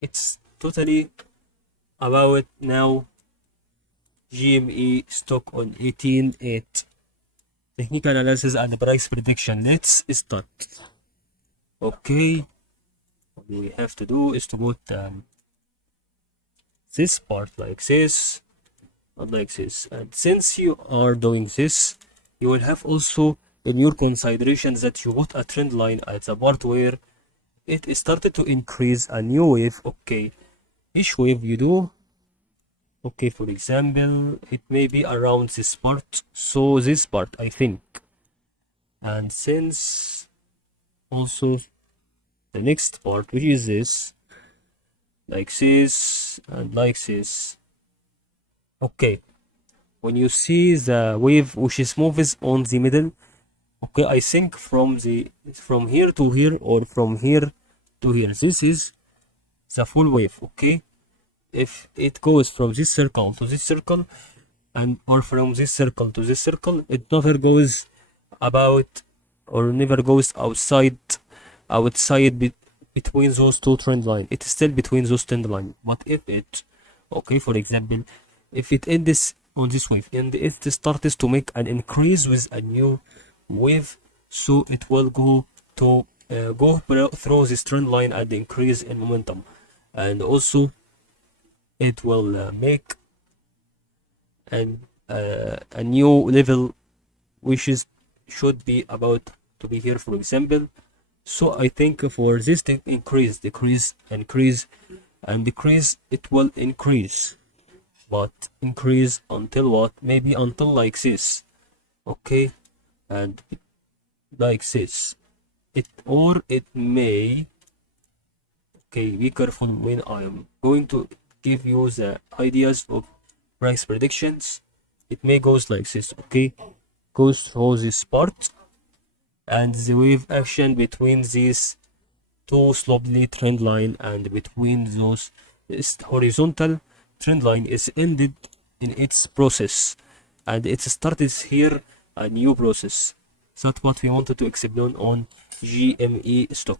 It's totally about now GME stock on 18.8. Technical analysis and price prediction. Let's start. Okay, what we have to do is to put this part like this, not like this. And since you are doing this, you will have also in your considerations that you put a trend line at the part where it started to increase a new wave. Okay, each wave you do, okay, for example, it may be around this part, so this part I think. And since also the next part, which is this, like this and like this. Okay, when you see the wave which is moves on the middle, okay, I think from here to here or from here to here, this is the full wave. Okay, if it goes from this circle to this circle and or from this circle to this circle, it never goes about or never goes outside between those two trend line. It's still between those trend line. But if it, okay, for example, if it ends on this wave and it starts to make an increase with a new wave, so it will go to go through this trend line and increase in momentum, and also it will make a new level which is should be about to be here, for example. So I think for this to increase, decrease, increase, and decrease, it will increase, but increase until what? Maybe until like this, okay, and like this. It may, okay, be careful when I am going to give you the ideas of price predictions. It may goes like this, okay, goes through this part, and the wave action between these two slopely trend line and between those horizontal trend line is ended in its process, and it started here a new process. That's what we wanted to explain on GME stock.